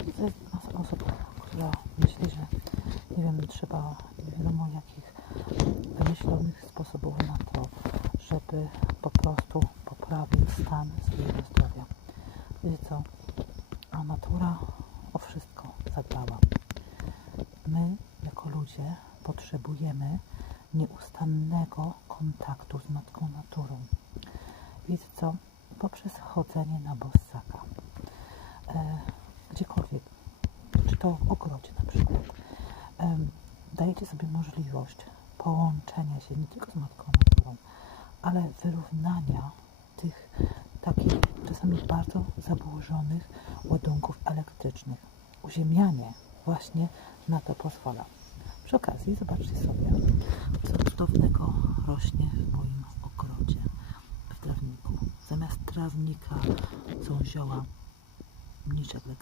To jest która myśli, że nie wiem, trzeba nie wiadomo jakich wymyślonych sposobów na to, żeby po prostu poprawić stan swojego zdrowia. Wiecie co? A natura o wszystko zadbała. My, jako ludzie, potrzebujemy nieustannego kontaktu z Matką Naturą. Wiecie co? Poprzez chodzenie na bossaka. Gdziekolwiek, czy to w ogrodzie na przykład, dajecie sobie możliwość połączenia się nie tylko z Matką Naturą, ale wyrównania tych takich czasami bardzo zaburzonych ładunków elektrycznych. Uziemianie właśnie na to pozwala. Przy okazji zobaczcie sobie, co cudownego rośnie w moim ogrodzie, w trawniku. Zamiast trawnika są zioła mniszek lekarskich.